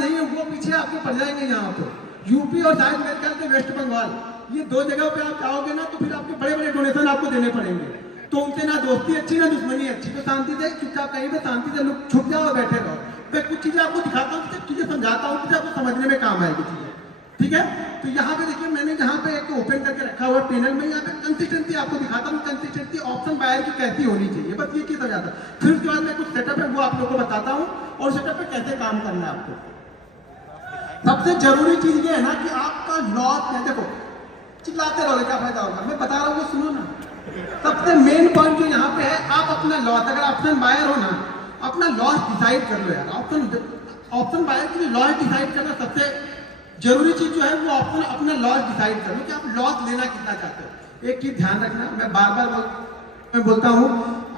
नहीं है वो पीछे आपके पड़ जाएंगे। यहाँ पे यूपी और शायद मेरे ख्याल से वेस्ट बंगाल, ये दो जगह पे आप जाओगे ना तो फिर आपके बड़े बड़े डोनेशन आपको देने पड़ेंगे। तो उनसे ना दोस्ती अच्छी ना दुश्मनी अच्छी। तो शांति से चुपचाप कहीं पे शांति से लोग छुप जाओ और बैठे रहो। मैं कुछ चीजें आपको दिखाता हूँ, कुछ चीजें समझाता हूँ, कुछ आपको समझने में काम आएगी चीजें, ठीक है। तो यहाँ पे देखिए मैंने यहाँ पे एक ओपन करके रखा हुआ पैनल में, यहाँ पे कंसिस्टेंसी आपको दिखाता हूँ, कंसिस्टेंसी ऑप्शन बायर की कैसी होनी चाहिए, बस ये चीज समझाता हूँ। फिर उसके बाद मैं कुछ सेटअप है वो आप लोगों को बताता हूँ और सेटअप पे कैसे काम करना है आपको। सबसे जरूरी चीज ये है ना कि आपका लॉस है। देखो चिल्लाते रहोगे क्या फायदा होगा, मैं बता रहा हूँ सुनो ना। सबसे मेन पॉइंट जो यहाँ पे है, आप अपना लॉस, अगर ऑप्शन बायर हो ना, अपना लॉस डिसाइड कर लो यार। ऑप्शन बायर के लिए लॉस डिसाइड करना सबसे जरूरी चीज जो है वो ऑप्शन अपना लॉस डिसाइड कर लो कि आप लॉस लेना कितना चाहते हो। एक चीज ध्यान रखना, मैं बार बार बोलता हूँ,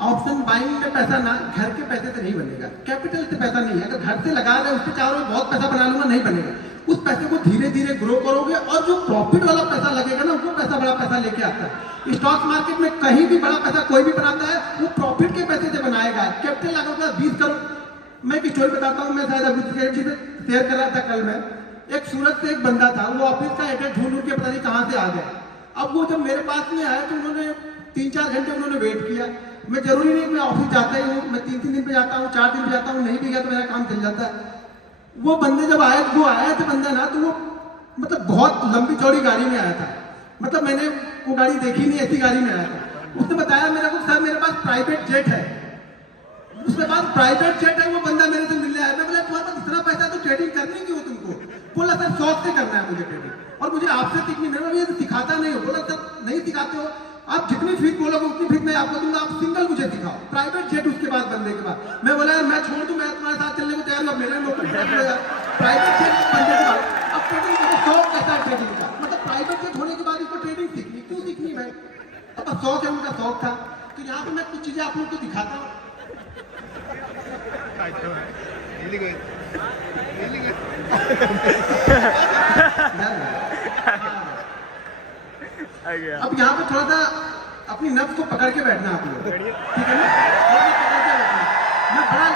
ऑप्शन बाइंग में पैसा ना घर के पैसे से नहीं बनेगा, कैपिटल से पैसा नहीं है। अगर घर से लगा रहे उससे चारों बहुत पैसा बना लूंगा, नहीं बनेगा। उस पैसे को धीरे धीरे ग्रो करोगे और जो प्रॉफिट वाला पैसा लगेगा ना वो पैसा बड़ा पैसा लेके आता है। स्टॉक मार्केट में कहीं भी बड़ा पैसा कोई भी बनाता है वो प्रॉफिट के पैसे से बनाएगा। कैपिटल लगाओगे 20 करोड़। मैं एक स्टोरी बताता हूँ, मैं शायद अभी शेयर कर रहा था कल में। एक सूरत से एक बंदा था, वो ऑफिस का एड्रेस ढूंढ के पता नहीं कहाँ से आ गया। अब वो जब मेरे पास में आया तो उन्होंने 3-4 घंटे उन्होंने वेट किया। मैं जरूरी नहीं मैं ऑफिस जाता ही हूँ, मैं 3-3 दिन पे जाता हूँ, 4 दिन पे जाता हूँ, नहीं भी गया तो मेरा काम चल जाता है। वो बंदे जब आए, वो आया था बंदा ना, तो वो मतलब बहुत लंबी चौड़ी गाड़ी में आया था। मतलब मैंने वो गाड़ी देखी नहीं, ऐसी गाड़ी में आया था। उसने बताया मेरे को, सर मेरे पास प्राइवेट जेट है। उसके पास प्राइवेट जेट है, वो बंदा मेरे से मिलने आया। मैं बोला तुम्हारे पास इतना पैसा तो ट्रेडिंग करनी क्यों तुमको? बोला सर शौक से करना है मुझे ट्रेडिंग, और मुझे आपसे सीखनी। मैंने ये तो सिखाता नहीं हो। बोला सर नहीं सिखाते हो, आप जितनी फीस बोलोगे उतनी फीस मैं आपको दूंगा, आप सिंगल मुझे दिखाओ प्राइवेट जेट। उसके बाद बंदे के बाद मैं बोला यार मैं छोड़ दूं, मैं तुम्हारे साथ चलने को तैयार हूं, मेरे प्राइवेट जेट बंदे के बाद। अब ट्रेडिंग का शौक कैसा है ट्रेडिंग का, मतलब प्राइवेट जेट होने के बाद इसको ट्रेडिंग सीखनी, क्यों सीखनी भाई? अब शौक है, उनका शौक था। तो यहाँ पे मैं कुछ चीजें आप लोग को दिखाता हूँ। अब यहाँ पे थोड़ा सा अपनी नफ्स को पकड़ के बैठना आप लोग, ठीक है ना? मैं बड़ा,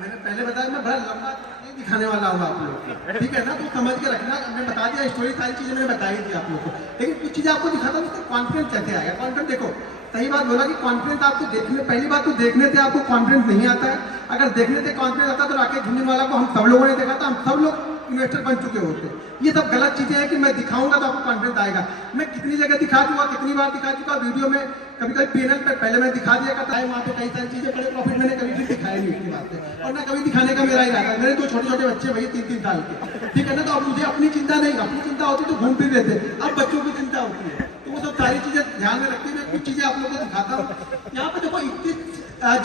मैंने पहले बताया मैं बड़ा लंबा नहीं दिखाने वाला हूँ आप लोग को, ठीक है ना? तो समझ के रखना। मैंने बता दिया स्टोरी, सारी चीजें मैंने बताई थी आप लोग को, लेकिन कुछ चीजें आपको दिखाता हूँ उससे कॉन्फिडेंस कैसे आएगा। कॉन्फिडेंस देखो, सही बात बोला कि कॉन्फिडेंस आपको देखने, पहली बात तो देखने से आपको कॉन्फिडेंस नहीं आता है। अगर देखने से कॉन्फिडेंस आता तो राकेश झुंझुनवाला को हम सब लोगों ने देखा था, हम सब लोग इन्वेस्टर बन चुके होते। ये सब गलत चीजें हैं कि मैं दिखाऊंगा तो आपको कॉन्फिडेंस आएगा। मैं कितनी जगह दिखा चुका, कितनी बार दिखा चुका वीडियो में, कभी कभी पैनल पे पहले मैं दिखा दिया करता है, वहाँ पे कई सारी चीजें बड़े प्रॉफिट मैंने कभी भी दिखाया नहीं उसकी बात है, और ना कभी दिखाने का मेरा इरादा। मेरे 2 छोटे छोटे बच्चे भैया 3-3 साल के, ठीक है ना? तो अब मुझे अपनी चिंता नहीं, अपनी चिंता होती तो घूम फिर लेते, अब बच्चों की चिंता होती है। तो वो सब सारी चीजें ध्यान में रखते हुए कुछ चीजें आप लोगों को दिखाता हूँ। यहाँ पे देखो 31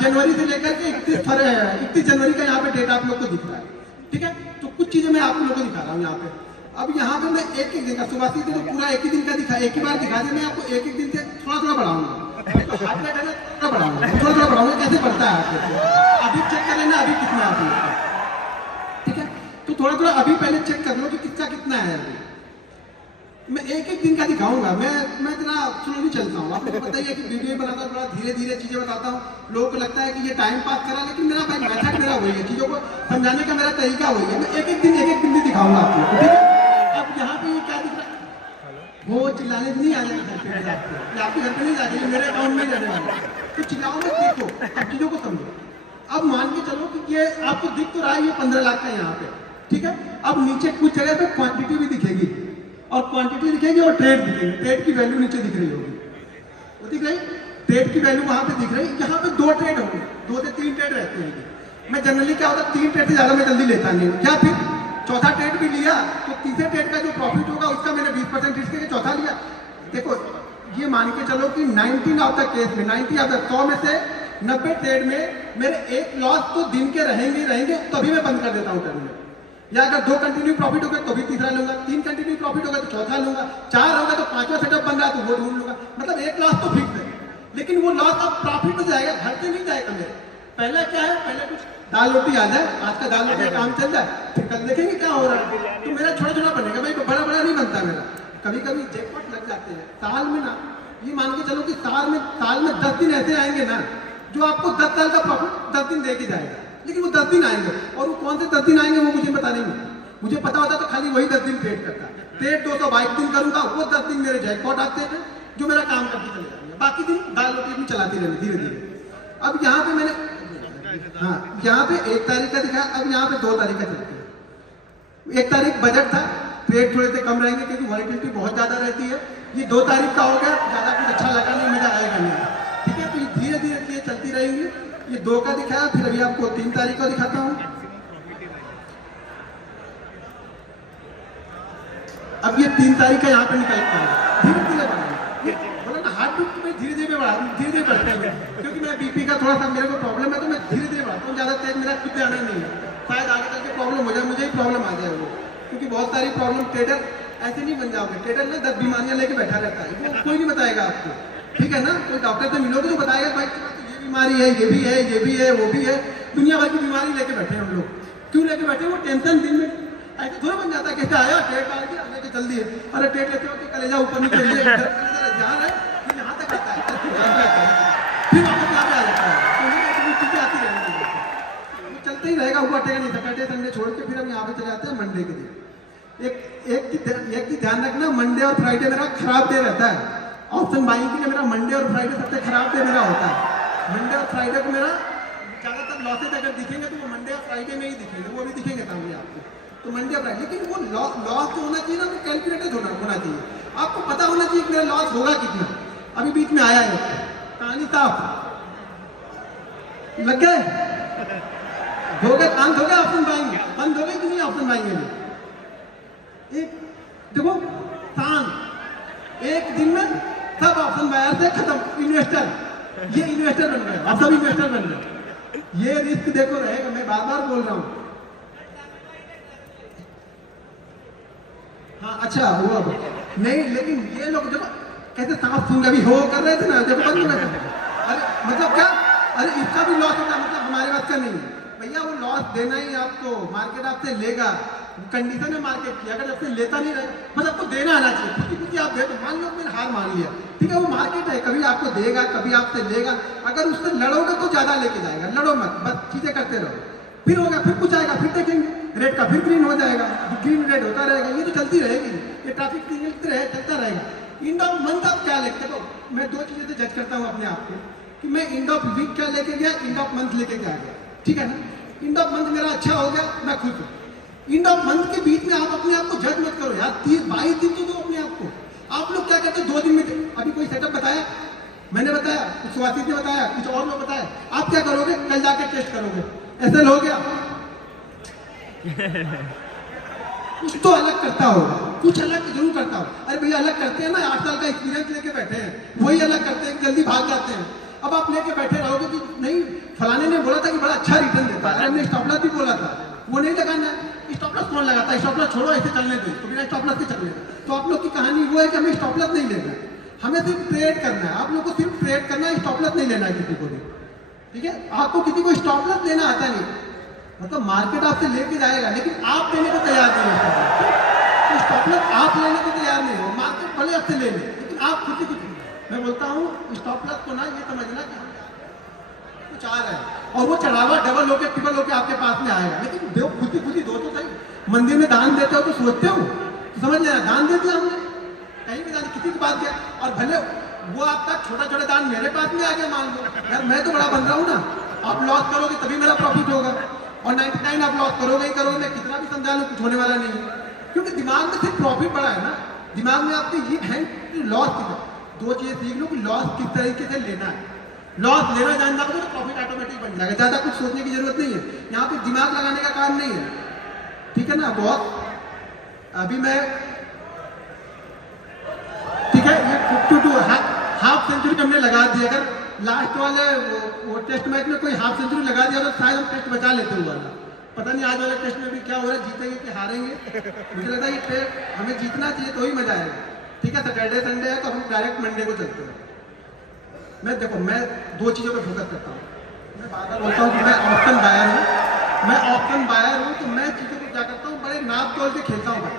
जनवरी से लेकर के 31 जनवरी का यहाँ पे डेट आप लोग को दिख रहा है, ठीक है? तो कुछ चीजें मैं आप लोगों को दिखा रहा हूँ यहाँ पे। अब यहाँ पे मैं एक दिन का, सुबह से तो पूरा एक ही दिन का दिखा, एक ही बार दिखा दिया। मैं आपको एक दिन से थोड़ा थोड़ा बढ़ाऊंगा, हाथ में थोड़ा बढ़ाऊंगा, थोड़ा थोड़ा बढ़ाऊंगा, कैसे बढ़ता है आपको अभी चेक कर लेना, अभी कितना है, ठीक है? तो थोड़ा थोड़ा अभी पहले चेक कर लो कि कितना कितना है अभी। मैं एक दिन का दिखाऊंगा। मैं इतना स्लोली चलता हूँ, आपको पता ही है कि वीडियो बनाता थोड़ा धीरे धीरे चीजें बताता हूँ। लोगों को लगता है कि ये टाइम पास करा, लेकिन मेरा भाई मेथड मेरा वही है, चीजों को समझाने का मेरा तरीका वही है। मैं एक दिन भी दिखाऊंगा आपको, ठीक है? अब यहाँ पे ये क्या दिख रहा है, वो चिल्लाने नहीं आ जाएगा आपके घर पे नहीं जाएगी, मेरे अकाउंट में जाने वाला। तो चिल्लाओ मत, देखो अब चीजों को समझो। अब मान के चलो कि ये आपको दिख तो रहा है, ये 15 लाख का यहाँ पे, ठीक है? अब नीचे कुछ जगह पे क्वांटिटी भी दिखेगी, और क्वांटिटी दिखेगी और ट्रेड दिखेगी। ट्रेड की वैल्यू नीचे दिख रही होगी, वो दिख रही, ट्रेड की वैल्यू वहां पे दिख रही। यहाँ पे 2 ट्रेड होंगे, 2 से 3 ट्रेड रहते हैं। मैं जनरली क्या होता है 3 ट्रेड से ज्यादा मैं जल्दी लेता नहीं हूँ। क्या फिर चौथा ट्रेड भी लिया तो तीसरे ट्रेड का जो प्रॉफिट होगा उसका मैंने 20% रिस्क के चौथा लिया। देखो ये मान के चलो कि 90 ऑफ द केस में, 90 ऑफ द 100 में से 90 ट्रेड में मेरे एक लॉस तो दिन के रहेंगे, तभी मैं बंद कर देता हूँ ट्रेड में। या अगर 2 कंटिन्यू प्रॉफिट हो गए तो भी तीसरा लूंगा, 3 कंटिन्यू प्रॉफिट होगा तो चौथा लूंगा, 4 होगा तो 5वां सेटअप बन रहा तो वो ढूंढ लूंगा। मतलब एक लॉस तो फिक्स है, लेकिन वो लॉस अब प्रॉफिट में जाएगा, घर से नहीं जाएगा मेरे। पहले क्या है, पहले कुछ दाल रोटी आ जाए, आज का दाल रोटी काम चल जाए, फिर कल देखेंगे क्या हो रहा है। तो मेरा छोटा छोटा बनेगा भाई, बड़ा बड़ा नहीं बनता मेरा। कभी कभी जैकपॉट लग जाते हैं साल में ना, ये मान के चलो कि साल में 10 दिन ऐसे आएंगे ना जो आपको 10 साल का प्रॉफिट 10 दिन दे के जाएगा। लेकिन वो 10 दिन आएंगे, और वो कौन से 10 दिन आएंगे वो मुझे पता नहीं है। मुझे पता होता तो खाली वही 10 दिन ट्रेड करता। ट्रेड 222 दिन करूंगा, वो 10 दिन मेरे जैकपॉट आते हैं जो मेरा काम करके चले जाएंगे, बाकी दिन दाल रोटी अपनी चलाती रहनी धीरे धीरे। अब यहाँ पे मैंने, हाँ यहाँ पे 1 तारीख का दिखा, अब यहाँ पे 2 तारीख का चलती है। 1 तारीख बजट था, ट्रेड थोड़े से कम रहेंगे क्योंकि वॉलिटिलिटी बहुत ज्यादा रहती है। ये 2 तारीख का हो गया, ज्यादा कुछ अच्छा लगा नहीं, मजा आएगा नहीं, ठीक है। तो ये धीरे धीरे ये चलती रहेंगी। ये 2 का दिखाया, फिर अभी आपको 3 तारीख का दिखाता हूँ। अब ये 3 तारीख का यहाँ पे निकल के आएगा, धीरे धीरे बढ़ाएंगे। बोला ना हार्ट बीट में धीरे धीरे बढ़ा, धीरे धीरे बढ़ते हैं, क्योंकि मैं बीपी का थोड़ा सा मेरे को प्रॉब्लम है, तो मैं धीरे धीरे बढ़ाता हूँ। ज्यादा तेज मेरा खुद आना नहीं है, शायद आगे चल के प्रॉब्लम हो जाए, मुझे ही प्रॉब्लम आ जाए वो, क्योंकि बहुत सारी प्रॉब्लम। ट्रेडर ऐसे नहीं बन जाओगे, ट्रेडर ना 10 बीमारियां लेके बैठा रहता है, वो कोई नहीं बताएगा आपको, ठीक है ना। कोई डॉक्टर से मिलोगे तो बताएगा भाई ये बीमारी है, ये भी है, ये भी है, वो भी है, दुनिया भर की बीमारी लेके बैठे हैं हम लोग। क्यों लेके बैठे? वो टेंशन दिन में ऐसे थोड़ा बन जाता है, कैसे आया ट्रेड डाल दिया लेके चल दिए, अरे ट्रेड लेते हो कि कलेजा ऊपर नीचे जहाँ है फिर यहाँ तक आता है, फिर वापस यहाँ पे आ जाता है, तो चीजें आती रहेंगी, वो चलते ही रहेगा, हुआ टेगा नहीं। सैटरडे संडे छोड़ के फिर हम यहाँ पे चले जाते हैं मंडे के दिन। एक की ध्यान रखना, मंडे और फ्राइडे मेरा खराब डे रहता है। ऑप्शन बाइंग के लिए मेरा मंडे और फ्राइडे सबसे खराब डे मेरा होता है। मंडे और फ्राइडे को मेरा ज्यादातर लॉसेज अगर दिखेंगे तो वो मंडे और फ्राइडे में ही दिखेंगे, वो भी दिखेंगे सामने आपको, तो मंडे और फ्राइडे। लेकिन वो लॉस जो होना चाहिए ना, वो कैलकुलेटेड होना चाहिए, आपको पता होना चाहिए कि मेरा लॉस होगा कितना। अभी बीच में आया है कहानी साफ लग गए, हो गए कांत हो गया, ऑप्शन बाइंग बंद हो गई कि नहीं ऑप्शन बाइंग में। एक देखो शान एक दिन में सब ऑप्शन बायर से खत्म, इन्वेस्टर, ये इन्वेस्टर बन गए, आप सब इन्वेस्टर बन गए। ये रिस्क देखो रहेगा, मैं बार बार बोल रहा हूं। हाँ अच्छा हुआ नहीं, लेकिन ये लोग जब कैसे सांप सूंघ अभी हो कर रहे थे ना, जब बंद हो गए, अरे मतलब क्या, अरे इसका भी लॉस होता, मतलब हमारे पास का नहीं है भैया, वो लॉस देना ही आपको, मार्केट आपसे लेगा, कंडीशन है मार्केट की, अगर आपसे लेता नहीं रहे मतलब आपको देना आना चाहिए, खुद ही आप दे। तो मान लो मैंने हार मान लिया, ठीक है, वो मार्केट है, कभी आपको देगा कभी आपसे लेगा, अगर उससे लड़ोगे तो ज्यादा लेके जाएगा, लड़ो मत, बस चीजें करते रहो, फिर होगा, फिर कुछ आएगा, फिर देखेंगे रेट का, फिर ग्रीन हो जाएगा, ग्रीन रेड होता रहेगा, ये तो चलती रहेगी, ये ट्रैफिक सिग्नल चलता रहेगा। एंड ऑफ मंथ आप क्या लेते हो? मैं 2 चीजें से जज करता हूँ अपने आप को, कि मैं एंड ऑफ वीक क्या लेके गया, एंड ऑफ मंथ लेके क्या गया, ठीक है ना। एंड ऑफ मंथ मेरा अच्छा हो गया, मैं खुश हूँ। एंड ऑफ मंथ के बीच में आप अपने आप को जज मत करो यार, 22 दिन तो दो अपने आप को। आप लोग क्या कहते हो 2 दिन में? अभी कोई सेटअप बताया, मैंने बताया, कुछ सुवासित ने बताया, कुछ और लोग बताया, आप क्या करोगे? कल जाके टेस्ट करोगे, ऐसे हो गया कुछ तो अलग करता होगा, कुछ अलग जरूर करता हो। अरे भैया अलग करते हैं ना, 8 साल का एक्सपीरियंस लेके बैठे हैं, वही अलग करते हैं, जल्दी भाग जाते हैं। अब आप लेके बैठे रहोगे कि नहीं फलाने ने बोला था कि बड़ा अच्छा रिटर्न देता है, हमने स्टॉप लॉस भी बोला था, वो नहीं लगाना है। स्टॉप लॉस कौन लगाता है? स्टॉप लॉस छोड़ो, ऐसे चलने दो, तो बिना स्टॉप लॉस के चलने दो। तो आप लोग की कहानी वो है कि हमें स्टॉप लॉस नहीं लेना है, हमें सिर्फ ट्रेड करना है। आप लोग को सिर्फ ट्रेड करना है, स्टॉप लॉस नहीं लेना है किसी को भी, ठीक है। आपको किसी को स्टॉप लॉस लेना आता नहीं, मतलब मार्केट आपसे लेके जाएगा, लेकिन आप देने को तैयार नहीं हो, तो स्टॉप लॉस आप लेने को तैयार नहीं हो, मार्केट भले आपसे ले ले, लेकिन आप खुद ही कुछ। मैं बोलता हूँ स्टॉप लॉस को ना ये समझना कि हम कुछ आ रहा है और वो चढ़ावा डबल होके ट्रिपल होके आपके पास में आएगा, लेकिन दो खुद ही दो तो सही। मंदिर में दान देते हो तो सोचते हो, तो समझ लेना दान दे दिया हमने, कहीं भी दान किसी के पास गया, और भले वो आपका छोटा छोटा दान मेरे पास में आ गया, मान लो यार मैं तो बड़ा बन रहा हूँ ना, आप लॉस करोगे तभी मेरा प्रॉफिट होगा, और 99 आप लॉस करोगे ही करोगे, मैं कितना भी समझा लूँ कुछ होने वाला नहीं है, क्योंकि दिमाग में सिर्फ प्रॉफिट बड़ा है ना, दिमाग में आपके ये है कि लॉस की 2 चीजें सीख लो कि लॉस किस तरीके से लेना है। लॉस लेना जानना पड़ेगा तो प्रॉफिट ऑटोमेटिक बन जाएगा, ज्यादा कुछ सोचने की जरूरत नहीं है, यहाँ पे दिमाग लगाने का काम नहीं है, ठीक है ना बहुत। अभी मैं ठीक है, ये 52 हाफ सेंचुरी हमने लगा दी, अगर लास्ट वाले वो टेस्ट मैच में कोई हाफ सेंचुरी लगा दिया तो शायद हम टेस्ट बचा लेते हुआ ना, पता नहीं आज वाले टेस्ट में भी क्या हो रहा है, जीतेंगे कि हारेंगे। मुझे लगता है ये टेस्ट हमें जीतना चाहिए तो ही मजा आएगा, ठीक है। सैटरडे संडे है तो हम डायरेक्ट मंडे को चलते हैं। मैं देखो मैं 2 चीज़ों पे फोकस करता हूँ, मैं बार बार बोलता हूँ कि मैं ऑप्शन बायर हूँ, मैं ऑप्शन बायर हूँ, तो मैं चीज़ों को क्या करता हूँ बड़े नाप तोल के खेलता हूँ,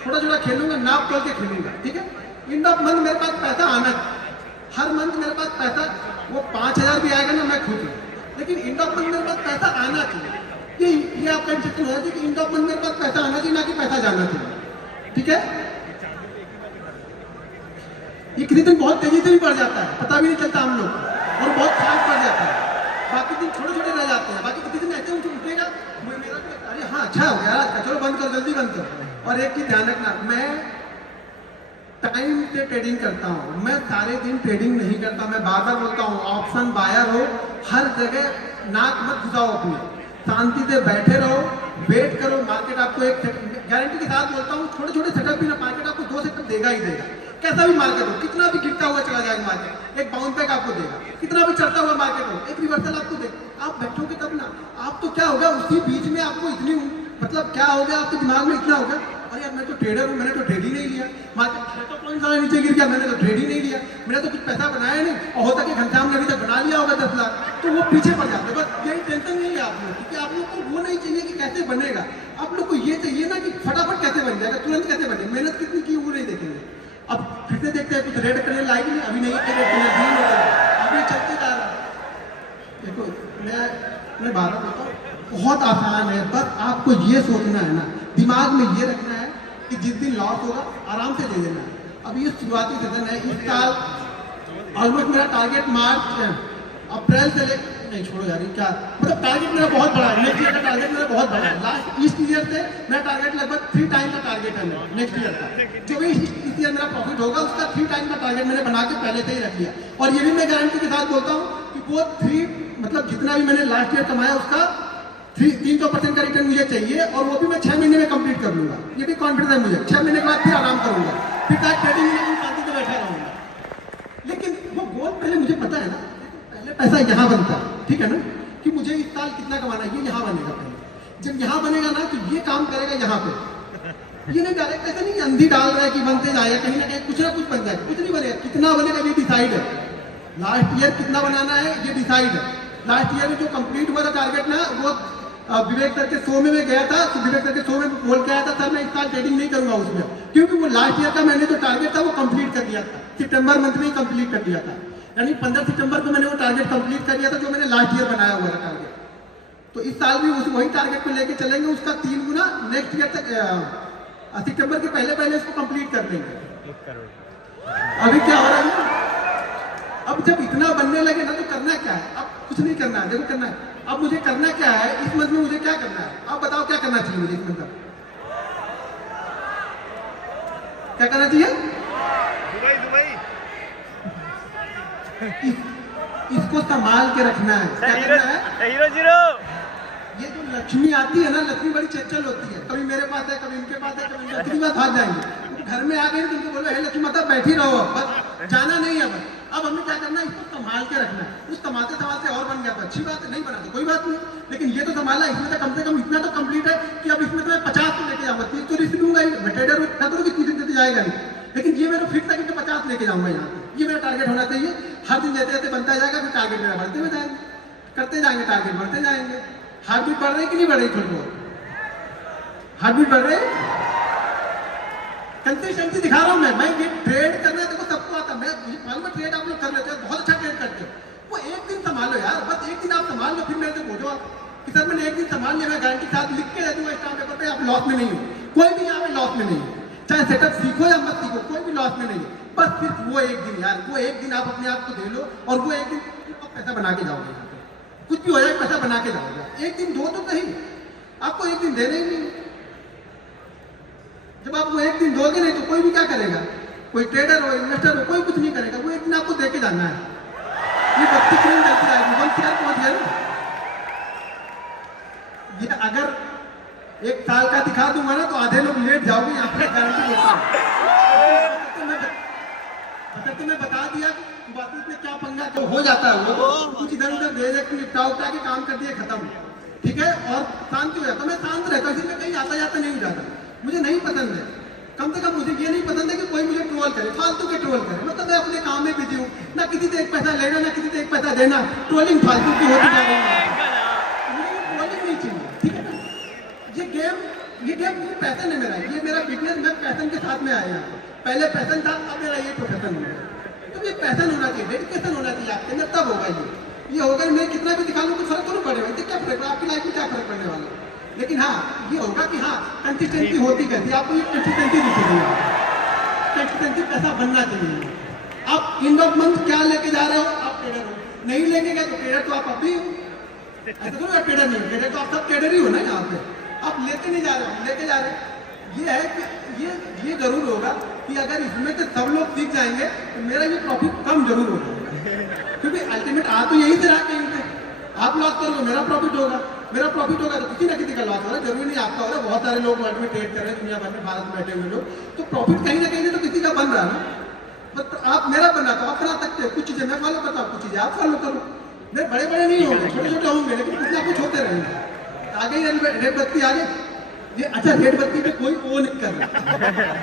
छोटा छोटा खेलूंगा, नाप तोल के खेलूंगा, ठीक है। एंड ऑफ मंथ मेरे पास पैसा आना, हर मंथ मेरे पास पैसा वो 5000 भी आएगा ना मैं खुश हूँ, लेकिन एंड ऑफ मंथ मेरे पास पैसा आना चाहिए। ये आपका इंस्ट्रक्शन होना चाहिए कि एंड ऑफ मंथ मेरे पास पैसा आना चाहिए, ना कि पैसा जाना चाहिए। ठीक है, ये किसी दिन बहुत तेजी से भी बढ़ जाता है, पता भी नहीं चलता हम लोग, और बहुत फास्ट बढ़ जाता है। बाकी दिन छोटे छोटे रह जाते हैं, बाकी किसी दिन ऐसे उठेगा मेरा, अरे हाँ अच्छा हो गया, चलो बंद करो, जल्दी बंद करो। और एक चीज ध्यान रखना, मैं टाइम से ट्रेडिंग करता हूँ, मैं सारे दिन ट्रेडिंग नहीं करता। मैं बार बार बोलता हूँ, ऑप्शन बायर हो, हर जगह नाक मत घुसाओ अपनी, शांति से बैठे रहो, वेट करो। मार्केट आपको एक गारंटी के साथ बोलता हूँ, छोटे छोटे सेटअप भी ना मार्केट आपको 2 सेटअप देगा ही देगा। कैसा भी मार्केट हो, कितना भी गिरता हुआ चला जाएगा मार्केट, एक बाउंस बैक आपको देगा। कितना भी चढ़ता हुआ मार्केट हो, एक रिवर्सल आपको देगा। आप बैठोगे तब ना, आप तो क्या होगा उसी बीच में आपको इतनी, मतलब क्या हो गया आपके दिमाग में इतना होगा, अरे यार मैं तो ट्रेडर हूँ, मैंने तो ट्रेड ही नहीं लिया, मार्केट तो पॉइंट सारा नीचे गिर गया, मैंने तो ट्रेड ही नहीं लिया, मैंने तो कुछ पैसा बनाया नहीं, और होता कि घंटाम ने अभी तक बना लिया होगा 10 लाख, तो वो पीछे पड़ जाते हैं। बस यही टेंशन नहीं है आप लोग, क्योंकि आप लोग को वो नहीं चाहिए कि कैसे बनेगा, आप लोग को ये चाहिए ना कि फटाफट कैसे बन जाएगा, तुरंत कैसे बने, मेहनत कितनी की वो नहीं देखेंगे। अब फिर से देखते हैं, कुछ रेड कलर लाइक नहीं, अभी नहीं अभी चलते जा रहा है। देखो मैं बात बताता हूँ, बहुत आसान है, बस आपको ये सोचना है ना, दिमाग में ये रखना है कि जिस दिन लॉस होगा आराम से ले लेना है। अब ये शुरुआती सेशन है, इस साल ऑलमोस्ट मेरा टारगेट मार्च अप्रैल से ले, नहीं छोड़ो यार, क्या मतलब टारगेट मेरा बहुत बड़ा है, नेक्स्ट ईयर का टारगेट मेरा बहुत बड़ा है। लास्ट इस ईयर से मेरा टारगेट लगभग 3 टाइम का टारगेट है मेरा नेक्स्ट ईयर का, जो भी इस ईयर मेरा प्रॉफिट होगा उसका 3 टाइम का टारगेट मैंने बना के पहले से ही रख लिया। और ये भी मैं गारंटी के साथ बोलता हूँ कि वो 3 मतलब जितना भी मैंने लास्ट ईयर कमाया उसका 300% का रिटर्न मुझे चाहिए, और वो भी मैं 6 महीने में कंप्लीट कर लूंगा। ये भी कॉन्फिडेंस है मुझे, 6 महीने के बाद फिर आराम करूंगा, फिर चाहे ट्रेडिंग में शांति से बैठा रहूंगा। लेकिन वो गोल पहले मुझे पता है ना, पहले पैसा यहाँ बनता है, ठीक है ना, कि मुझे इस साल कितना कमाना है, ये यहाँ बनेगा पहले। जब यहाँ बनेगा ना तो ये काम करेगा यहाँ पे, ये नहीं डायरेक्ट ऐसा नहीं अंधी डाल रहा है कि बनते जाएगा, कहीं ना कहीं कुछ ना कुछ बन जाएगा, कुछ नहीं बनेगा। कितना बनेगा ये डिसाइड है, लास्ट ईयर कितना बनाना है ये डिसाइड है। लास्ट ईयर में जो कंप्लीट हुआ था टारगेट ना, वो विवेक सर के शो में मैं गया था, तो विवेक सर के शो में बोल के आया था, सर मैं इस साल ट्रेडिंग नहीं करूंगा उसमें, क्योंकि वो लास्ट ईयर का मैंने जो टारगेट था वो कंप्लीट कर दिया था, सितंबर मंथ में ही कंप्लीट कर दिया था। यानी 15 सितंबर को मैंने वो टारगेट कंप्लीट कर दिया था जो मैंने लास्ट ईयर बनाया हुआ था टारगेट। तो इस साल भी वही टारगेट को लेके चलेंगे, उसका 3 गुना नेक्स्ट ईयर तक सितंबर के पहले पहले इसको कंप्लीट कर देंगे। अभी क्या हो रहा है, अब जब इतना बनने लगे ना तो करना क्या है, अब कुछ नहीं करना है, देखो करना है। अब मुझे करना क्या है इस मंथ में, मुझे क्या करना है, आप बताओ क्या करना चाहिए मुझे इस मंथ में, क्या करना चाहिए? दुबई इसको संभाल के रखना है। क्या करना है? हीरो ये जो लक्ष्मी आती है ना, लक्ष्मी बड़ी चंचल होती है, कभी मेरे पास है, कभी इनके पास है, कभी लक्ष्मी बात भाग जाएंगे। घर में आ गए तो उनको बोलो, हे लक्ष्मी माता बैठी रहो, बस जाना नहीं है। बस अब हमें क्या करना है, इसको संभाल के रखना है। उस संभालते संभालते और बन गया तो अच्छी बात है, नहीं बना तो कोई बात नहीं, लेकिन ये तो संभाला, इसमें तो कम से कम इतना तो कंप्लीट है कि अब इसमें तो मैं 50 तो लेके जाऊंगा, 30 तो रिस्क लूंगा ही, ट्रेडर ना करो कि 30 दिन जाएगा नहीं, लेकिन ये मेरा फिक्स है कि 50 लेके जाऊंगा यहाँ पे। ये मेरा टारगेट होना चाहिए। हर दिन जैसे जैसे बनता जाएगा फिर टारगेट मेरा बढ़ते हुए जाएंगे, करते जाएंगे, टारगेट बढ़ते जाएंगे। हार्ट बीट बढ़ रही कि नहीं बढ़ रही? थोड़ी बहुत हार्ट बीट बढ़ रही, कंसिस्टेंसी दिखा रहा हूँ मैं ये ट्रेड करना देखो सबको आता है, मैं मालूम है ट्रेड आप लोग कर लेते हो, बहुत अच्छा ट्रेड करते हो, वो एक दिन संभालो यार, बस एक दिन आप संभाल लो, फिर मेरे से बोलो आप कि सर मैंने एक दिन संभाल लिया, मैं गारंटी के साथ लिख के दे दूंगा स्टाम्प पेपर पे, आप लॉस में नहीं हो, कोई भी यहाँ पे लॉस में नहीं हो, चाहे सेटअप सीखो या मत सीखो, कोई भी लॉस में नहीं है। बस सिर्फ वो एक दिन यार, वो एक दिन आप अपने आप को दे लो, और वो एक दिन आप पैसा बना के जाओगे यहाँ पे, कुछ भी हो जाए पैसा बना के जाओगे। एक दिन दो तो सही, आपको एक दिन देना ही नहीं। जब आप वो एक दिन दोगे नहीं तो कोई भी क्या करेगा, कोई ट्रेडर हो, इन्वेस्टर हो, कोई कुछ नहीं करेगा, वो एक दिन आपको देके जाना है। ये 32 दिन चलती रहेगी, 1 साल पहुंच गया ना। ये अगर 1 साल का दिखा दूंगा ना तो आधे लोग लेट जाओगे यहाँ पर, गारंटी देता हूँ। तो मैं बता दिया कि बाकी में क्या पंगा तो हो जाता है, वो कुछ इधर उधर दे दे के निपटा उठा के काम कर दिए, खत्म, ठीक है, और शांति हो जाता। मैं शांत रहता हूँ, इसलिए कहीं आता जाता नहीं हो जाता, मुझे नहीं पसंद है। कम से कम मुझे ये नहीं पसंद है कि कोई मुझे ट्रोल करे, फालतू के ट्रोल करे। मतलब मैं अपने काम में बिजी हूँ, ना किसी से 1 पैसा लेना, ना किसी से 1 पैसा देना, ट्रोलिंग फालतू की होती जा रही है, मुझे ट्रोलिंग नहीं चाहिए, ठीक है ना। ये गेम मुझे पैसन है मेरा, ये मेरा बिजनेस, मैं पैसन के साथ में आया। पहले पैसन था, अब मेरा ये प्रोफेशन हो गया। तो ये पैसन होना चाहिए, डेडिकेशन होना चाहिए आपके अंदर, तब होगा ये। ये होगा मैं कितना भी दिखा लूँ तो फर्क थोड़ा पड़ेगा, इससे क्या फर्क पड़ेगा, आपकी लाइफ में क्या फर्क पड़ने वाला है। लेकिन हाँ ये होगा कि हाँ कंसिस्टेंसी होती कैसी, आपको ये कंसिस्टेंसी दिखेगी, कंसिस्टेंसी पैसा बनना चाहिए। आप एंड ऑफ मंथ क्या लेके जा रहे हो, आप ट्रेडर हो, नहीं लेके गए तो ट्रेडर तो आप अभी हो, ऐसा थोड़ा ट्रेडर नहीं, ट्रेडर तो आप सब ट्रेडर ही हो ना यहाँ पे, आप लेके नहीं जा रहे हो, लेके जा रहे हैं। ये है कि ये जरूर होगा कि अगर इसमें से सब लोग सीख जाएंगे तो मेरा ये प्रॉफिट कम जरूर होगा, क्योंकि अल्टीमेट आ तो यही से रहा कहीं पे, आप लॉस करोगे मेरा प्रॉफिट होगा, मेरा प्रॉफिट होगा तो किसी ना किसी का लॉस होगा, जरूरी नहीं आपका होगा। बहुत सारे लोग वर्ल्ड में ट्रेड कर रहे हैं, दुनिया भर में, भारत में बैठे हुए लोग, तो प्रॉफिट कहीं ना कहीं तो किसी का बन रहा है ना। बट आप मेरा बन रहा तो आप बना सकते हो, कुछ चीजें मैं फॉलो करता हूँ, कुछ चीजें आप फॉलो करो। मेरे बड़े बड़े नहीं होंगे, छोटे छोटे होंगे, लेकिन कुछ ना कुछ होते रहेंगे। आगे ही रेड बत्ती आ गई, ये अच्छा रेड बत्ती पे कोई वो नहीं कर रहा,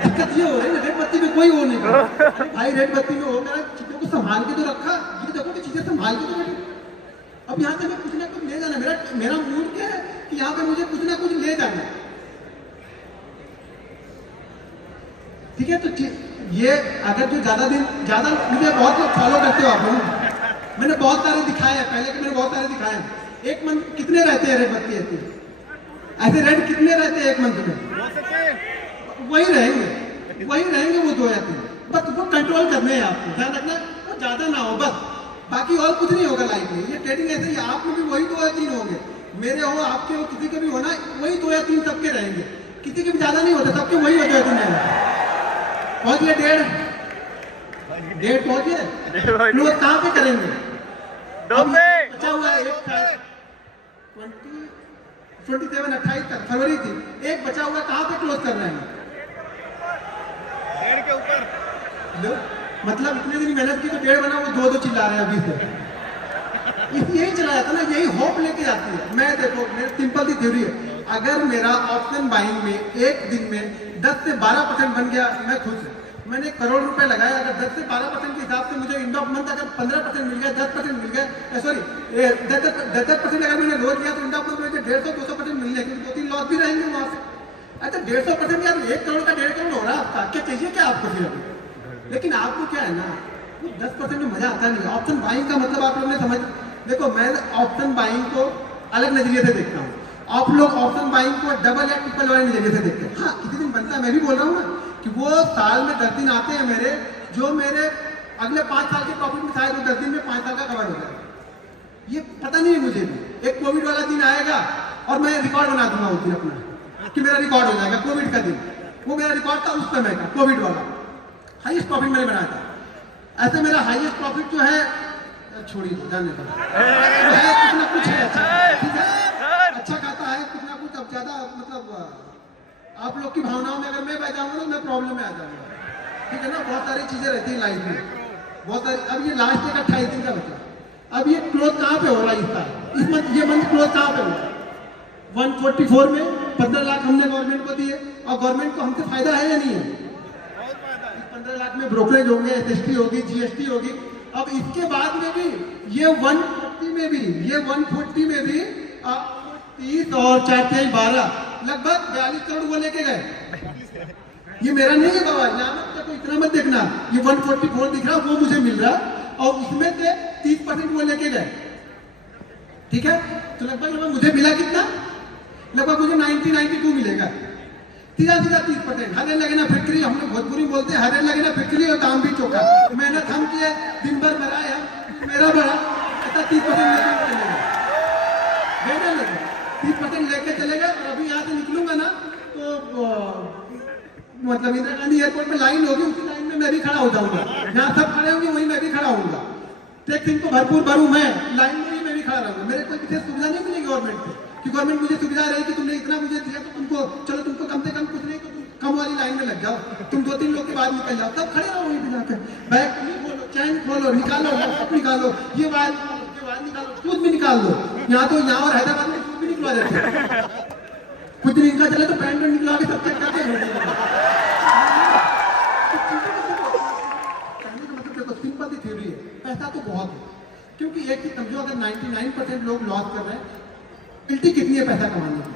दिक्कत ये हो रही है ना, रेड बत्ती पे कोई वो नहीं कर रहा। भाई रेड बत्ती में हो, मेरा चीजों को संभाल के तो रखा, ये देखो कि चीजें संभाल के तो रखी। अब यहाँ से मैं कुछ ना कुछ ले जाना, मेरा मूड क्या है कि यहाँ पे मुझे कुछ ना कुछ ले जाना, ठीक है। तो ये अगर जो ज्यादा मुझे बहुत लोग फॉलो करते हो आप लोग, मैंने बहुत सारे दिखाए हैं पहले के, मैंने बहुत सारे दिखाए हैं। एक मंथ कितने रहते हैं रेड बत्ती ऐसे रेड कितने रहते हैं एक मंथ में, वही रहेंगे वो 2 या 3, बस वो कंट्रोल करने हैं आपको, ध्यान रखना वो ज्यादा ना हो बस, बाकी और कुछ नहीं होगा लाइफ में। ये ट्रेडिंग ऐसे ही, आप में भी वही 2 या 3 होंगे, मेरे हो, आपके हो, किसी के भी होना, वही 2 या 3 सबके रहेंगे, किसी के भी ज्यादा नहीं होते, सबके वही होते हैं। पहुंच गए 1.5 पहुंच गए, लोग कहाँ पे करेंगे, बचा हुआ है 27 28 तक फरवरी थी, एक बचा हुआ कहाँ पे क्लोज कर रहे हैं, 1.5 के ऊपर, मतलब इतने दिन मेहनत की तो 1.5 बना, वो 2 चिल्ला रहे हैं अभी से। यही चला जाता ना, यही होप लेके जाती है। मैं देखो मेरी सिंपल सी थ्योरी है, अगर मेरा ऑप्शन बाइंग में एक दिन में 10 से 12% बन गया, मैं खुश हूँ। मैंने 1 करोड़ रुपए लगाया, अगर 10 से 12% के हिसाब से मुझे एंड ऑफ मंथ अगर 15% मिल गया, 10% मिल गया, सॉरी 10% अगर मैंने रोज किया तो एंड ऑफ मंथ मुझे 150-200% मिलने, क्योंकि 2-3 लॉस भी रहेंगे वहां से। अच्छा 150% यार 1 करोड़ का 1.5 करोड़ हो रहा है आपका, क्या चाहिए क्या आपको फिर अभी। लेकिन आपको क्या है ना, 10% में मजा आता नहीं। ऑप्शन बाइंग का मतलब आप लोग ने समझ, देखो मैं ऑप्शन बाइंग को अलग नजरिए से देखता हूँ, आप लोग ऑप्शन बाइंग को डबल या ट्रिपल वाले नजरिए से देखते हैं। हाँ किसी दिन बनता है, मैं भी बोल रहा हूँ ना कि वो साल में 10 दिन आते हैं मेरे, जो मेरे अगले 5 साल के प्रॉफिट में शायद वो 10 दिन में 5 साल का कवर हो जाए। ये पता नहीं है मुझे भी, एक कोविड वाला दिन आएगा और मैं रिकॉर्ड बना दूंगा उस दिन अपना, कि मेरा रिकॉर्ड हो जाएगा कोविड का दिन, वो मेरा रिकॉर्ड था उस समय का, कोविड वाला हाईएस्ट प्रॉफिट मैंने बनाया था। ऐसे मेरा हाईएस्ट प्रॉफिट जो है, छोड़िए जाने दो, कुछ ना कुछ है अच्छा, ठीक है, अच्छा खाता है कुछ ना कुछ। अब ज्यादा मतलब आप लोग की भावनाओं में अगर मैं बह जाऊंगा ना, मैं प्रॉब्लम में आ जाऊंगा, ठीक है ना। बहुत सारी चीजें रहती है लाइफ में, बहुत सारी। अब ये लास्ट एक 28 दिन का बचा, अब ये क्लोज कहाँ पे हो रहा है इस मंथ, ये मंथ क्लोज कहाँ पे हो रहा है, 144 में 15 लाख हमने गवर्नमेंट को दिए, और गवर्नमेंट को हमसे फायदा है या नहीं है, 15 लाख में ब्रोकरेज होंगे, SST होगी, GST होगी। अब इसके बाद में भी ये 140 में भी, ये 140 में भी 30 और 4 12 लगभग 42 करोड़ वो लेके गए। ये मेरा नहीं है बाबा, यहाँ तो इतना मत देखना, ये 144 दिख रहा वो मुझे मिल रहा, और उसमें से 30% वो लेके गए, ठीक है। तो लगभग मुझे मिला कितना, लगभग मुझे 92 मिलेगा, सीधा 30%। हरे लगे ना फिटकरी, हम लोग भोजपुरी बोलते हैं, हरे लगे ना फिटकरी और दाम भी चौका। मेहनत हम किए, दिन भर बनाया, मेरा बड़ा ऐसा 30% लेके चलेगा, 30% लेके चलेगा। और अभी यहाँ से निकलूंगा ना तो मतलब इंदिरा गांधी एयरपोर्ट में लाइन होगी, उसी लाइन में मैं भी खड़ा हो जाऊंगा, जहाँ सब खड़े होंगे वहीं मैं भी खड़ा होऊंगा, टैक्स इनको भरपूर भरूं, मैं लाइन में ही मैं भी खड़ा रहूंगा। मेरे कोई विशेष सुविधा नहीं मिलेगी गवर्नमेंट से, कि गवर्नमेंट मुझे सुविधा रही कि तुमने इतना मुझे दिया तो तुमको चलो तुमको कम से कम कुछ नहीं तो तुम कम वाली लाइन में लग जाओ, तुम 2-3 लोग के बाद निकल जाओ, तब खड़े रहो वहीं पे जाकर, बैग खोलो, चैन खोलो, निकालो, लैपटॉप निकालो, ये वायर निकालो, सूद भी निकाल दो। यहाँ तो यहाँ और हैदराबाद में सूद भी निकलवा देते हैं, कुछ दिन इनका चले तो पैंट निकला के सब चेक करते हैं। सिंपल सी थ्योरी है, पैसा तो बहुत है, क्योंकि एक चीज समझो, अगर 99% लोग लॉस कर रहे हैं, गिल्टी कितनी है पैसा कमाने की,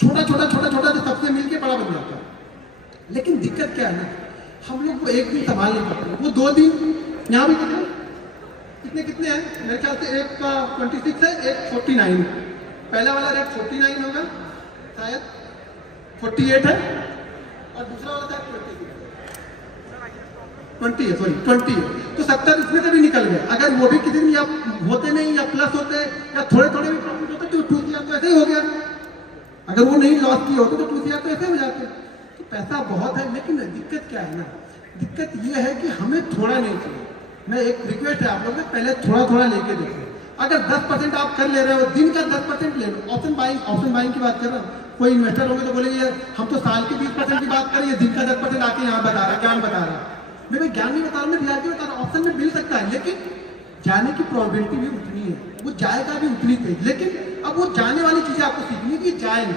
छोटा छोटा जो सबसे मिलके बड़ा बन जाता है। लेकिन दिक्कत क्या है ना, हम लोग को एक दिन संभाल नहीं पाते, वो 2 दिन यहाँ भी देखो कितने कितने हैं मेरे ख्याल से, एक का 26 है, एक 49। पहला वाला रेट 49 होगा शायद, 48 है, और दूसरा वाला था 20 है, सॉरी 20 है। तो 70 इसमें से भी निकल गए। अगर वो भी किसी दिन या होते नहीं या प्लस होते या थोड़े थोड़े भी प्रॉफिट होते तो 2 CR तो ऐसे ही हो गया। अगर वो नहीं लॉस किए होते तो 2 CR तो ऐसे हो जाते। तो पैसा बहुत है, लेकिन दिक्कत क्या है ना, दिक्कत ये है कि हमें थोड़ा नहीं चाहिए। मैं एक रिक्वेस्ट है आप लोग से, पहले थोड़ा थोड़ा लेके देखो। अगर 10% आप कर ले रहे हो, दिन का 10% ले लो। ऑप्शन बाइंग की बात कर रहा हूँ। कोई इन्वेस्टर होंगे तो बोलेंगे यार हम तो साल के 20% की बात करें, ये दिन का 10% आके यहाँ बता रहा है, ज्ञान बता रहा है। मैं ज्ञान नहीं बता रहा, मैं रियलिटी बता रहा हूँ। ऑप्शन में मिल सकता है, लेकिन जाने की प्रोबेबिलिटी भी उतनी है, वो जाएगा भी उतनी तेज। लेकिन अब वो जाने वाली चीजें आपको सीखनी है कि जाए ना।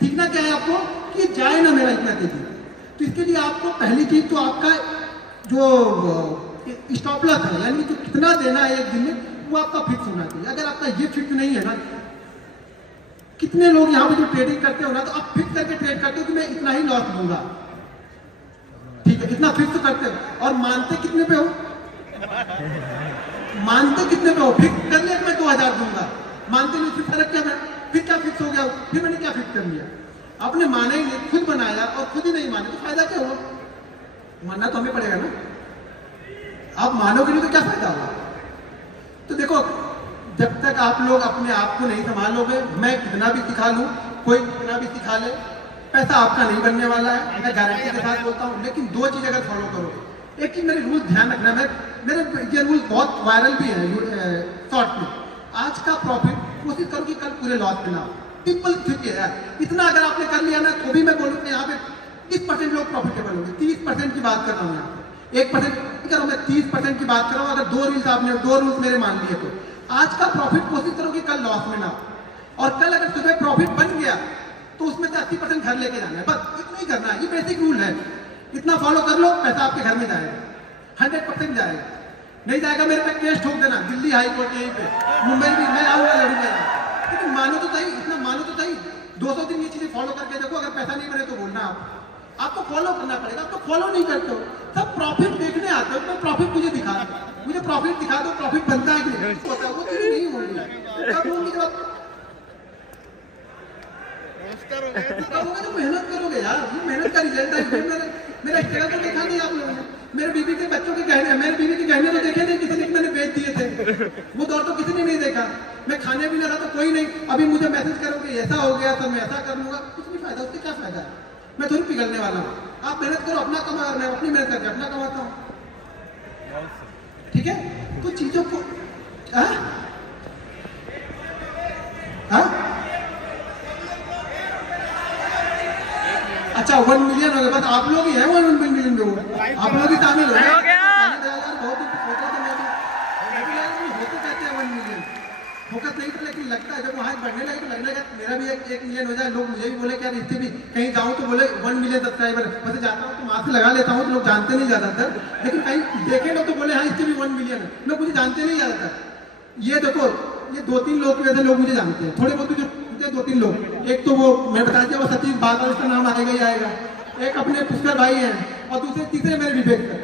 सीखना क्या है आपको कि जाए ना मेरा इतना तेजी। तो इसके लिए आपको पहली चीज तो आपका जो स्टॉप लॉस है, यानी जो कितना देना है एक दिन में, वो आपका फिक्स होना चाहिए। अगर आपका ये फिक्स नहीं है ना, कितने लोग यहाँ पे जो ट्रेडिंग करते हो ना, तो आप फिक्स करके ट्रेड करते हो कि मैं इतना ही लॉस लूंगा, ठीक है, इतना फिक्स करते हो। और मानते कितने पे हो, मानते कितने पे हो, फिक्स कर लिया कि मैं 2000 दूंगा, मानते नहीं, फिर फर्क क्या है, फिर क्या फिक्स हो गया, फिर मैंने क्या फिक्स कर लिया। आपने माना ही नहीं, खुद बनाया और खुद ही नहीं माने, तो फायदा क्या हुआ। मानना तो हमें पड़ेगा ना, आप मानोगे नहीं तो क्या फायदा होगा। तो देखो, जब तक आप लोग अपने आप को नहीं संभालोगे, मैं कितना भी सिखा लूं, कोई कितना भी सिखा ले, पैसा आपका नहीं बनने वाला है, मैं गारंटी के साथ बोलता हूं। लेकिन 2 चीज अगर फॉलो करोगे, एक चीज मेरे रूल ध्यान रखना, मेरे ये रूल बहुत वायरल भी है शॉर्ट में। आज का प्रॉफिट कोशिश करो कि कल पूरे लॉस में ना हो। सिंपल ट्रिक है यार, इतना अगर आपने कर लिया ना, तो भी मैं बोलूँ यहाँ पे 30% लोग प्रॉफिटेबल होंगे। 30% की बात कर रहा हूँ यहाँ पे, 1% नहीं कर रहा हूँ मैं, 30% की बात कर रहा हूँ। अगर 2 रूल्स मेरे मान लिए तो आज का प्रॉफिट कोशिश करो कि कल लॉस में ना हो। और कल अगर सुबह प्रॉफिट बन गया तो उसमें से 80% घर लेके जाना है, बस इतना ही करना है। ये बेसिक रूल है, इतना फॉलो कर लो, पैसा आपके घर में जाएगा, 100% जाएगा। नहीं जाएगा मेरे पे केस ठोक देना, दिल्ली हाई कोर्ट यहीं पे, मुंबई भी मैं आऊंगा, लड़ूंगा। लेकिन मानो तो सही, इतना मानो तो सही, 200 दिन ये चीजें फॉलो करके देखो। अगर पैसा नहीं बने तो बोलना, आपको फॉलो करना पड़ेगा। आप तो फॉलो नहीं करते हो, सब प्रॉफिट देखने आते हो, तो प्रॉफिट मुझे दिखा दो, मुझे प्रॉफिट दिखा दो, प्रॉफिट बनता है कि नहीं होता, वो चीजें नहीं होंगी। कब होंगी, जब करोगे तो मेहनत करोगे यार, ये मेहनत का रिजल्ट है। मेरा स्टेटस तो देखा नहीं आप लोगों ने, मेरे बीवी के बच्चों के गहने, मेरे बीवी के गहने तो देखे नहीं, किसी ने मैंने बेच दिए थे, वो दौर तो किसी ने नहीं देखा। मैं खाने भी ना रहा तो कोई नहीं, अभी मुझे मैसेज करोगे ऐसा हो गया तो मैं ऐसा कर लूंगा, कुछ नहीं फायदा, उससे क्या फायदा है। मैं थोड़ी पिघलने वाला हूँ। आप मेहनत करो, अपना कमा, मैं अपनी मेहनत करके अपना कमाता हूँ, ठीक है। तो चीजों को अच्छा 1 मिलियन हो गया, बस आप लोग ही हैं 1 मिलियन में, आप लोग ही शामिल हो गए। होते कहते हैं 1 मिलियन, फोकस नहीं था, लेकिन लगता है जब वहाँ बढ़ने लगे तो लगने लगा मेरा भी 1 मिलियन हो जाए। लोग मुझे भी बोले कि यार इससे भी कहीं जाऊँ तो बोले 1 मिलियन सब्सक्राइबर, वैसे जाता हूँ तो मास्क लगा लेता हूँ तो लोग जानते नहीं ज़्यादातर, लेकिन कहीं देखे लोग तो बोले हाँ इससे भी 1 मिलियन है, लोग मुझे जानते नहीं ज़्यादातर। ये देखो, ये 2-3 लोग की वजह से लोग मुझे जानते हैं, थोड़े बहुत जो 2-3 लोग। एक तो वो मैं बता दिया, वो सतीश बादल, उसका नाम आएगा ही आएगा। एक अपने पुष्कर भाई हैं, और तीसरे मेरे विवेक सर,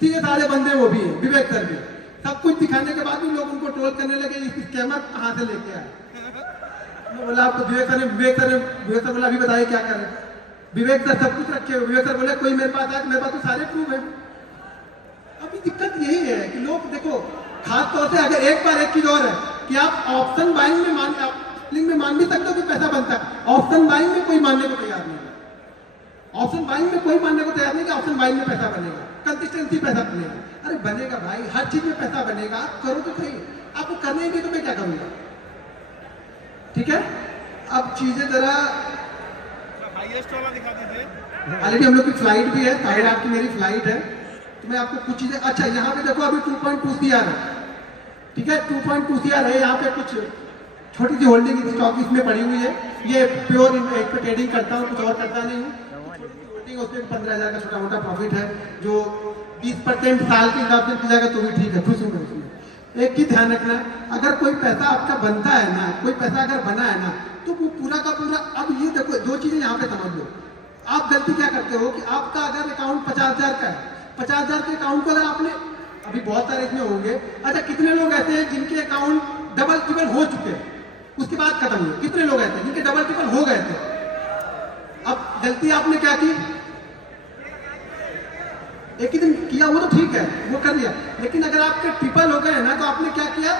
तीसरे सारे बंदे वो भी हैं, विवेक सर भी। सब कुछ दिखाने के बाद भी लोग उनको ट्रोल करने लगे, इस स्कैमर कहाँ से लेके आए। मैं बोला आपको, विवेक सर बोला अभी बताइए क्या करें। विवेक सर सब कुछ रखे हुए, विवेक सर बोले कोई मेरे पास आए, मेरे पास तो सारे प्रूफ है। अभी दिक्कत यही है कि लोग देखो, खास तौर से अगर एक बार एक चीज और है कि आप ऑप्शन बाइंग में मान भी सकते हो कि पैसा बनता है, ऑप्शन बाइंग में कोई मानने को तैयार नहीं है। ऑप्शन बाइंग में कोई मानने को तैयार नहीं कि ऑप्शन बाइंग में पैसा बनेगा, कंसिस्टेंसी पैसा बनेगा। अरे बनेगा भाई, हर चीज में पैसा बनेगा, आप करो तो सही। आपको करना ही नहीं तो मैं क्या करूंगा, ठीक है। अब चीजें जरा हाईएस्ट वाला दिखा दीजिए। ऑलरेडी हम लोग की फ्लाइट भी है, साइड आपकी मेरी फ्लाइट है, तो मैं आपको कुछ चीजें, अच्छा यहाँ पे देखो अभी 2.2 CR है, ठीक है, 2.2 CR है। यहाँ पे कुछ छोटी सी होल्डिंग स्टॉक इसमें पड़ी हुई है, ये प्योर एक पे ट्रेडिंग करता हूँ, कुछ और करता नहीं हूँ। होल्डिंग उसमें 15,000 का छोटा मोटा प्रॉफिट है, जो 20% साल के हिसाब से जाएगा तो भी ठीक है, खुश हूँ मैं उसमें। एक ही ध्यान रखना, अगर कोई पैसा आपका बनता है ना, कोई पैसा अगर बना है ना, तो वो पूरा का पूरा। अब ये देखो, 2 चीजें यहाँ पे समझ लो। आप गलती क्या करते हो कि आपका अगर अकाउंट 50,000 का है, 50,000 के अकाउंट को अगर आपने अभी बहुत सारे इसमें होंगे। अच्छा, कितने लोग ऐसे हैं जिनके अकाउंट डबल ट्रिपल हो चुके हैं, उसके बाद खत्म हुए? कितने लोग ऐसे हैं जिनके डबल ट्रिपल हो गए थे? अब गलती आपने क्या की? एक ही दिन किया, वो तो ठीक है, वो कर लिया, लेकिन अगर आपके ट्रिपल हो गए ना तो आपने क्या किया?